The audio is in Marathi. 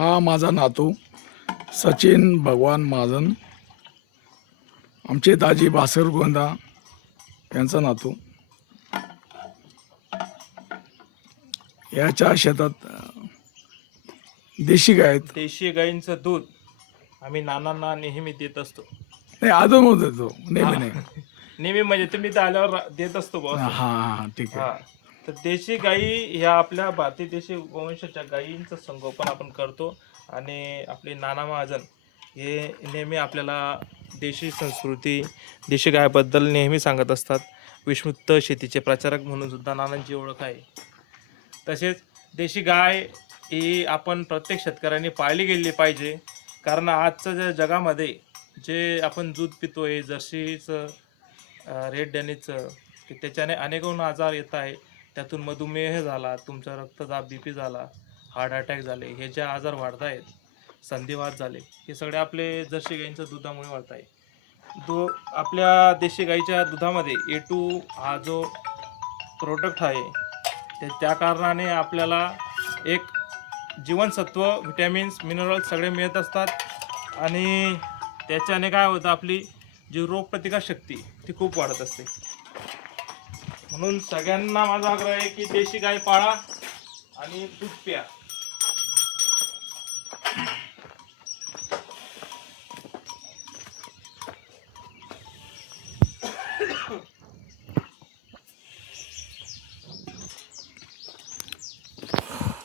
हा माझा नातू सचिन भगवान महाजन, आमचे दाजी भास्कर गोंदा यांचा नातू. याच्या शेतात देशी गाय आहेत. देशी गाईंचं दूध आम्ही नानांना नेहमी देत असतो. नाही, अजून देतो, नेहमी नाही. नेहमी म्हणजे तुम्ही तर आल्यावर देत असतो बॉस. हा ठीक आहे. हा, तर देशी गाई ह्या आपल्या भारतीय देशी गोवंशाच्या गायींचं संगोपन आपण करतो. आणि आपले नाना महाजन हे नेहमी आपल्याला देशी संस्कृती, देशी गायबद्दल नेहमी सांगत असतात. विषमुक्त शेतीचे प्रचारक म्हणून सुद्धा नानांची ओळख आहे. तसेच देशी गाय ही आपण प्रत्येक शेतकऱ्यांनी पाळली गेली पाहिजे. कारण आजच्या ज्या जगामध्ये जे आपण दूध पितोय जर्सीचं, रेड डॅनीचं, की त्याच्याने अनेकहून आजार येत आहे. त्यातून मधुमेह झाला, तुमचा रक्तदाब BP झाला, हार्ट अटॅक झाले, हे जे आजार वाढत आहेत, संधिवात झाले, हे सगळे आपले जर्सी गाईंच्या दुधामुळे वाढत आहे. आपल्या देशी गाईच्या दुधामध्ये A2 हा जो प्रोडक्ट आहे त्या कारणाने आपल्याला एक जीवनसत्व, व्हिटॅमिन्स, मिनरल्स सगळे मिळत असतात. आणि त्याच्याने काय होतं, आपली जी रोगप्रतिकारशक्ती ती खूप वाढत असते. म्हणून सगळ्यांना माझा आग्रह आहे की देशी गाय पाळा आणि दूध प्या.